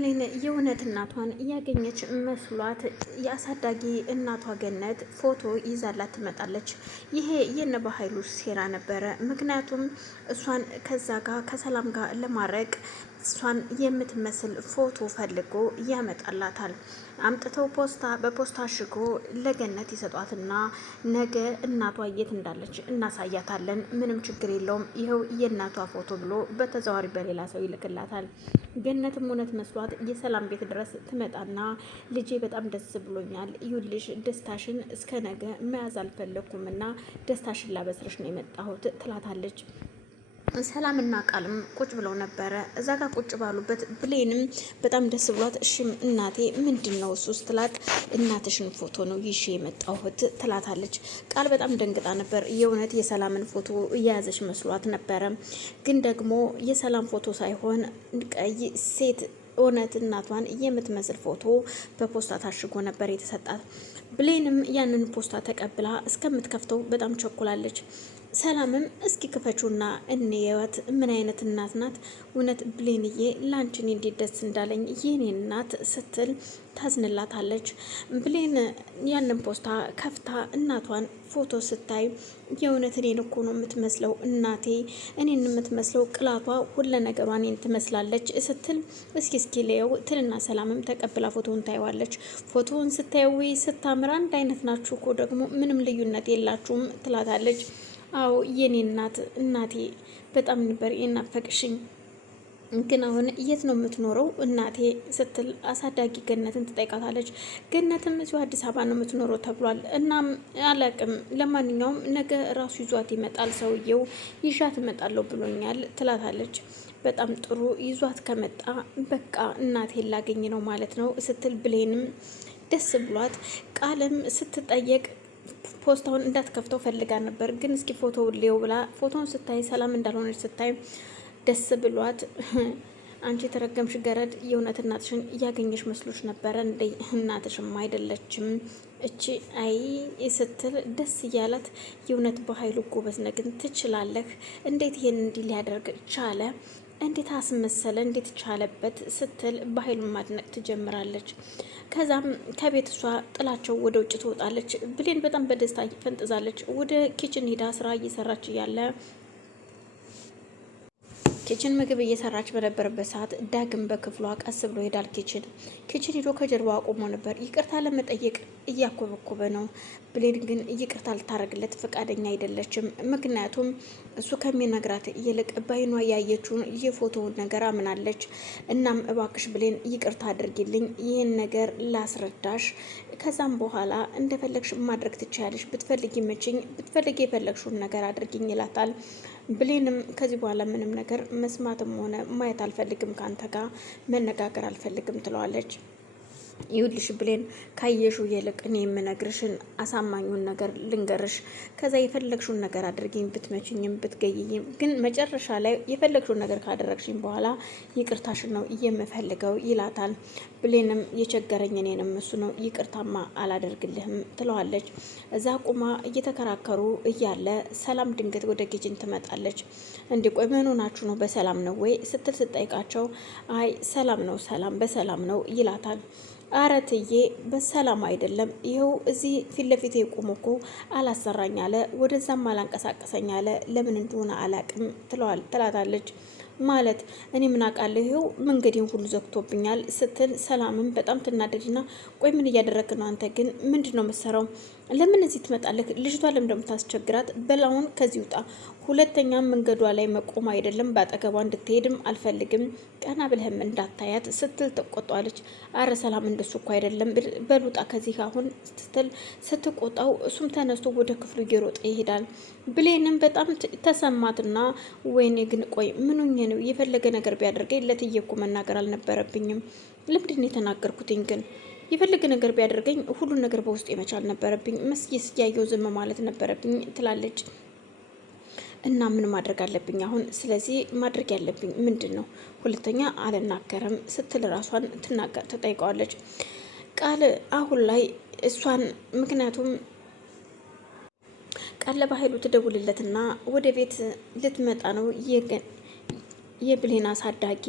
ብሌን የእውነት እናቷን እያገኘች መስሏት የአሳዳጊ እናቷ ገነት ፎቶ ይዛላት ትመጣለች። ይሄ የነ በኃይሉ ሴራ ነበረ። ምክንያቱም እሷን ከዛ ጋር ከሰላም ጋር ለማድረግ እሷን የምትመስል ፎቶ ፈልጎ ያመጣላታል። አምጥተው በፖስታ አሽጎ ለገነት ይሰጧትና ነገ እናቷ የት እንዳለች እናሳያታለን፣ ምንም ችግር የለውም፣ ይኸው የእናቷ ፎቶ ብሎ በተዘዋዋሪ በሌላ ሰው ይልክላታል። ገነትም እውነት መስሏት የሰላም ቤት ድረስ ትመጣና ልጄ በጣም ደስ ብሎኛል፣ ይኸውልሽ ደስታሽን እስከ ነገ መያዝ አልፈለግኩም እና ደስታሽን ላበስርሽ ነው የመጣሁት ትላታለች። ሰላምና ቃልም ቁጭ ብለው ነበረ። እዛ ጋር ቁጭ ባሉበት ብሌንም በጣም ደስ ብሏት እሺ እናቴ ምንድን ነው እሱ ስትላት እናትሽን ፎቶ ነው ይዤ የመጣሁት ትላታለች። ቃል በጣም ደንግጣ ነበር። የእውነት የሰላምን ፎቶ እየያዘች መስሏት ነበረ። ግን ደግሞ የሰላም ፎቶ ሳይሆን ቀይ ሴት እውነት እናቷን የምትመስል ፎቶ በፖስታ ታሽጎ ነበር የተሰጣት። ብሌንም ያንን ፖስታ ተቀብላ እስከምትከፍተው በጣም ቸኩላለች። ሰላምም እስኪ ክፈቹና እንየዋት ምን አይነት እናት ናት እውነት ብሌንዬ ላንቺን እንዴት ደስ እንዳለኝ የኔ እናት ስትል ታዝንላታለች። ብሌን ያንን ፖስታ ከፍታ እናቷን ፎቶ ስታይ የእውነት እኔን እኮ ነው የምትመስለው እናቴ፣ እኔን የምትመስለው ቅላቷ ሁለ ነገሯ እኔን ትመስላለች ስትል እስኪ ለየው ትልና ሰላምም ተቀብላ ፎቶውን ታየዋለች። ፎቶውን ስታየው ስታምር አንድ አይነት ናችሁ እኮ ደግሞ ምንም ልዩነት የላችሁም ትላታለች። አዎ የኔ እናቴ በጣም ነበር የናፈቅሽኝ፣ ግን አሁን የት ነው የምትኖረው እናቴ ስትል አሳዳጊ ገነትን ትጠይቃታለች። ገነትም እዚሁ አዲስ አበባ ነው የምትኖረው ተብሏል። እናም አላቅም፣ ለማንኛውም ነገ ራሱ ይዟት ይመጣል ሰውየው፣ ይዣት እመጣለሁ ብሎኛል ትላታለች። በጣም ጥሩ ይዟት ከመጣ በቃ እናቴን ላገኝ ነው ማለት ነው ስትል ብሌንም ደስ ብሏት ቃልም ስትጠየቅ ፖስታውን እንዳትከፍተው ፈልጋ ነበር። ግን እስኪ ፎቶውን ሊየው ብላ ፎቶውን ስታይ ሰላም እንዳልሆነች ስታይ ደስ ብሏት አንቺ የተረገምሽ ገረድ የእውነት እናትሽን እያገኘሽ መስሎች ነበረ እንደ እናትሽም አይደለችም እቺ አይ ስትል ደስ እያላት የእውነት በኃይሉ ጎበዝ ነህ ግን ትችላለህ፣ እንዴት ይሄን እንዲህ ሊያደርግ ቻለ፣ እንዴት አስመሰለ፣ እንዴት ቻለበት ስትል በኃይሉን ማድነቅ ትጀምራለች። ከዛም ከቤት እሷ ጥላቸው ወደ ውጭ ትወጣለች። ብሌን በጣም በደስታ ፈንጥዛለች። ወደ ኪችን ሄዳ ስራ እየሰራች እያለ ኪችን ምግብ እየሰራች በነበረበት ሰዓት ዳግም በክፍሏ ቀስ ብሎ ሄዳል። ኪችን ሄዶ ከጀርባዋ ቆሞ ነበር። ይቅርታ ለመጠየቅ እያኮበኮበ ነው። ብሌን ግን ይቅርታ ልታረግለት ፈቃደኛ አይደለችም። ምክንያቱም እሱ ከሚነግራት ይልቅ በዓይኗ ያየችውን የፎቶውን ነገር አምናለች። እናም እባክሽ ብሌን ይቅርታ አድርጊልኝ፣ ይህን ነገር ላስረዳሽ፣ ከዛም በኋላ እንደፈለግሽ ማድረግ ትችያለሽ፣ ብትፈልጊ መችኝ፣ ብትፈልጊ የፈለግሽውን ነገር አድርጊኝ ይላታል። ብሌንም ከዚህ በኋላ ምንም ነገር መስማትም ሆነ ማየት አልፈልግም፣ ካንተ ጋር መነጋገር አልፈልግም ትለዋለች። ይኸውልሽ ብሌን ካየሹ ይልቅ እኔ የምነግርሽን አሳማኙን ነገር ልንገርሽ፣ ከዛ የፈለግሽውን ነገር አድርጊኝ፣ ብትመችኝም ብትገይኝም፣ ግን መጨረሻ ላይ የፈለግሽውን ነገር ካደረግሽኝ በኋላ ይቅርታሽን ነው የምፈልገው ይላታል። ብሌንም የቸገረኝ እኔንም እሱ ነው፣ ይቅርታማ አላደርግልህም ትለዋለች። እዛ ቁማ እየተከራከሩ እያለ ሰላም ድንገት ወደ ኪችን ትመጣለች። እንዲህ ቆይ ምን ሆናችሁ ነው በሰላም ነው ወይ ስትል ስጠይቃቸው አይ ሰላም ነው፣ ሰላም በሰላም ነው ይላታል። አረትዬ በሰላም አይደለም፣ ይኸው እዚህ ፊት ለፊት የቆመ እኮ አላሰራኝ አለ፣ ወደዛም አላንቀሳቀሰኝ አለ፣ ለምን እንደሆነ አላቅም ትላታለች። ማለት እኔ ምን አውቃለሁ፣ ይኸው መንገዴን ሁሉ ዘግቶብኛል ስትል ሰላምም በጣም ትናደድና ቆይ ምን እያደረግ ነው አንተ ግን ምንድን ነው የምትሰራው? ለምን እዚህ ትመጣለህ? ልጅቷ ለምን እንደምታስቸግራት በላውን ከዚህ ውጣ፣ ሁለተኛ መንገዷ ላይ መቆም አይደለም በአጠገቧ እንድትሄድም አልፈልግም፣ ቀና ብለህም እንዳታያት ስትል ትቆጣዋለች። አረ ሰላም እንደሱ እኮ አይደለም በሉጣ ከዚህ አሁን ስትል ስትቆጣው እሱም ተነስቶ ወደ ክፍሉ እየሮጠ ይሄዳል። ብሌንም በጣም ተሰማትና ወይኔ ግን ቆይ ምኑኝ ነው የፈለገ ነገር ቢያደርገኝ ለትዬ እኮ መናገር አልነበረብኝም፣ ልምድን የተናገርኩትኝ ግን የፈለገ ነገር ቢያደርገኝ ሁሉን ነገር በውስጥ መቻል ነበረብኝ፣ መስየስ እያየው ዝም ማለት ነበረብኝ ትላለች። እና ምን ማድረግ አለብኝ አሁን? ስለዚህ ማድረግ ያለብኝ ምንድን ነው? ሁለተኛ አልናገርም ስትል ራሷን ትጠይቀዋለች። ቃል አሁን ላይ እሷን ምክንያቱም ቃል ለባህሉ ትደውልለትና ወደ ቤት ልትመጣ ነው። የብሌን አሳዳጊ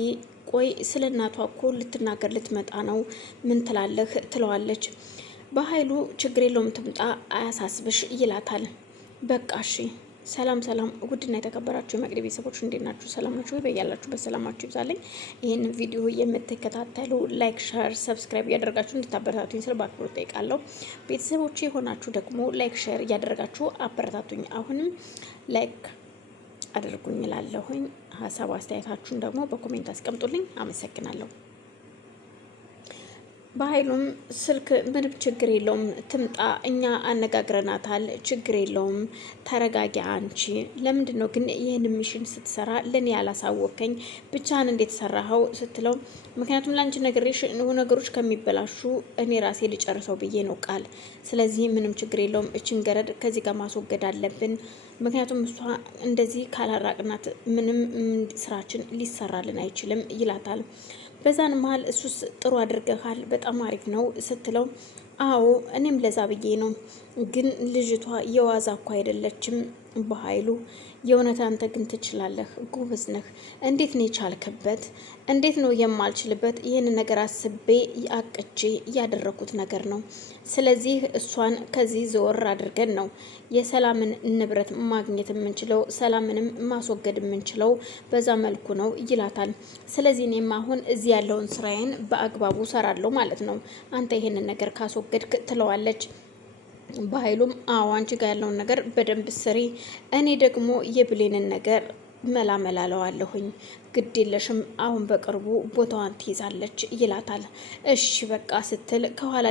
ቆይ ስለ እናቷ እኮ ልትናገር ልትመጣ ነው፣ ምን ትላለህ ትለዋለች። በኃይሉ ችግር የለውም ትምጣ አያሳስብሽ ይላታል። በቃ እሺ። ሰላም ሰላም፣ ውድና የተከበራችሁ የመቅዲ ቤተሰቦች እንዴት ናችሁ? ሰላም ናችሁ? በያላችሁበት ሰላማችሁ ይብዛልኝ። ይህን ቪዲዮ የምትከታተሉ ላይክ፣ ሼር፣ ሰብስክራይብ እያደረጋችሁ እንድታበረታቱኝ ስል በአክብሮት ጠይቃለሁ። ቤተሰቦች የሆናችሁ ደግሞ ላይክ፣ ሼር እያደረጋችሁ አበረታቱኝ። አሁንም ላይክ አድርጉኝ እላለሁኝ። ሀሳብ አስተያየታችሁን ደግሞ በኮሜንት አስቀምጡልኝ። አመሰግናለሁ። በኃይሉም ስልክ ምንም ችግር የለውም ትምጣ፣ እኛ አነጋግረናታል፣ ችግር የለውም ተረጋጊ። አንቺ ለምንድን ነው ግን ይህን ሚሽን ስትሰራ ለእኔ ያላሳወከኝ? ብቻህን እንዴት ሰራኸው ስትለው፣ ምክንያቱም ለአንቺ ነግሬሽ ነገሮች ከሚበላሹ እኔ ራሴ ልጨርሰው ብዬ ነው ቃል። ስለዚህ ምንም ችግር የለውም፣ እችን ገረድ ከዚህ ጋር ማስወገድ አለብን። ምክንያቱም እሷ እንደዚህ ካላራቅናት ምንም ስራችን ሊሰራልን አይችልም ይላታል። በዛን መሀል እሱስ ጥሩ አድርገሃል፣ በጣም አሪፍ ነው ስትለው፣ አዎ እኔም ለዛ ብዬ ነው፣ ግን ልጅቷ የዋዛ እኮ አይደለችም በኃይሉ። የእውነት አንተ ግን ትችላለህ፣ ጎበዝ ነህ። እንዴት ነው የቻልክበት? እንዴት ነው የማልችልበት? ይህን ነገር አስቤ አቅቼ ያደረኩት ነገር ነው። ስለዚህ እሷን ከዚህ ዘወር አድርገን ነው የሰላምን ንብረት ማግኘት የምንችለው፣ ሰላምንም ማስወገድ የምንችለው በዛ መልኩ ነው ይላታል። ስለዚህ እኔም አሁን እዚህ ያለውን ስራዬን በአግባቡ ሰራለሁ ማለት ነው፣ አንተ ይህንን ነገር ካስወገድክ ትለዋለች። በኃይሉም አዎ አንቺ ጋር ያለውን ነገር በደንብ ስሪ፣ እኔ ደግሞ የብሌንን ነገር መላመላለዋለሁኝ፣ ግድ የለሽም አሁን በቅርቡ ቦታዋን ትይዛለች ይላታል። እሺ በቃ ስትል ከኋላ